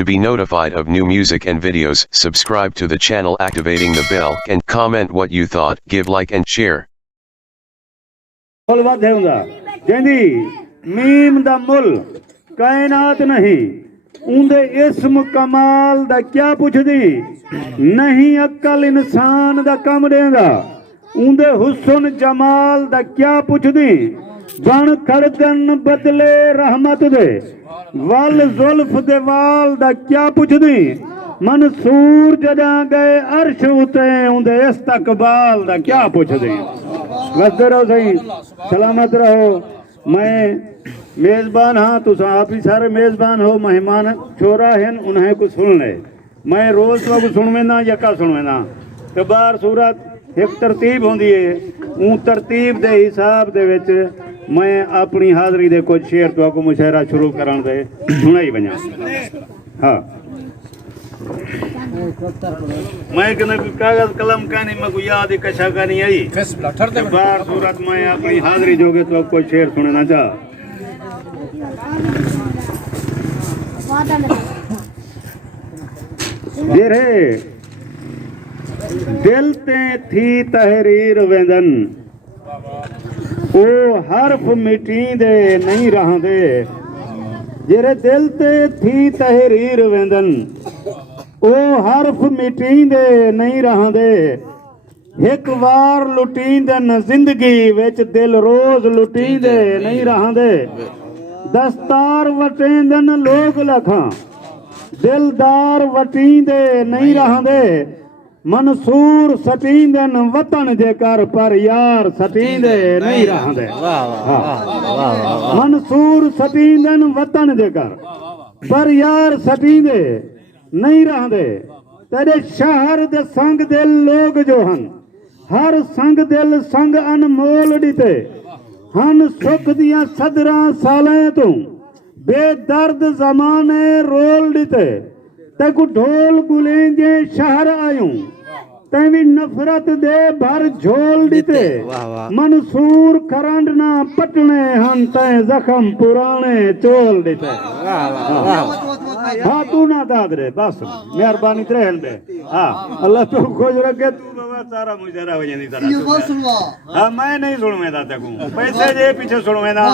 To be notified of new music and videos, subscribe to the channel activating the bell and comment what you thought, give like and share. ਮੁੱਲ ਵਾਧੇ ਹੁੰਦਾ ਕਹਿੰਦੀ meme ਦਾ ਮੁੱਲ ਕਾਇਨਾਤ ਨਹੀਂ ਉਹਦੇ ਇਸਮ ਕਮਾਲ ਦਾ ਕਿਆ ਪੁੱਛਦੀ ਨਹੀਂ ਅਕਲ ਇਨਸਾਨ ਦਾ ਕੰਮ ਦੇਂਦਾ ਉਹਦੇ ਹੁਸਨ ਜਮਾਲ ਦਾ ਕਿਆ ਪੁੱਛਦੀ ਬਣ ਖੜਦਨ ਬਦਲੇ ਰਹਿਮਤ ਦੇ ਵੱਲ ਜ਼ੁਲਫ ਦੇ ਵਾਲ ਦਾ ਕਿਆ ਪੁੱਛਦੀ मंसूर जदा गए अर्श उते उंदे इस्तकबाल दा क्या पुछदे वसदे रहो सही सलामत रहो। मैं मेज़बान हाँ तुस आप ही सारे मेज़बान हो मेहमान छोरा हैं उन्हें को सुन ले मैं रोज़ तो सुनवे ना यका सुनवे ना तो बार सूरत एक तरतीब होंदी है उन तरतीब दे हिसाब दे विच मैं अपनी हाज़री दे कुछ शेर तो को मुशायरा शुरू करन दे सुनाई वञा। हाँ मैं कहना कागज कलम का नहीं मैं याद कशा का नहीं आई बार सूरत मैं अपनी हाजिरी जोगे तो कोई शेर सुनना चाह रे दिल ते थी तहरीर वेंदन ओ हरफ मिटी दे नहीं रहंदे जेरे दिल ते थी तहरीर वेंदन ओ हरफ मिटींदे नहीं रहंदे एक बार लुटींदन जिंदगी विच दिल रोज लुटींदे नहीं रहंदे दस्तार वटेंदन लोग लखां दिलदार वटींदे नहीं रहंदे मंसूर सटींदन वतन जे कर पर यार सटींदे नहीं रहंदे मंसूर सटींदन वतन जे कर पर यार सटींदे नहीं रहंदे तेरे शहर दे संग दिल लोग जो हन हर संग दिल संग अनमोल दिते हन सुख दियां सदरां सालें तो बेदर्द जमाने रोल दिते ते को ढोल गुलेंजे शहर आयूं तैवी नफरत दे भर झोल दिते मंसूर करंड ना पटने हन तै जख्म पुराने चोल दिते। हाँ तू ना दाद रे बस मेहरबानी तेरे दे हाँ अल्लाह तू खुश रखे तू बाबा सारा मुजरा हो जानी तारा हाँ मैं नहीं सुनवेदा तेको पैसे जे पीछे सुनवेदा।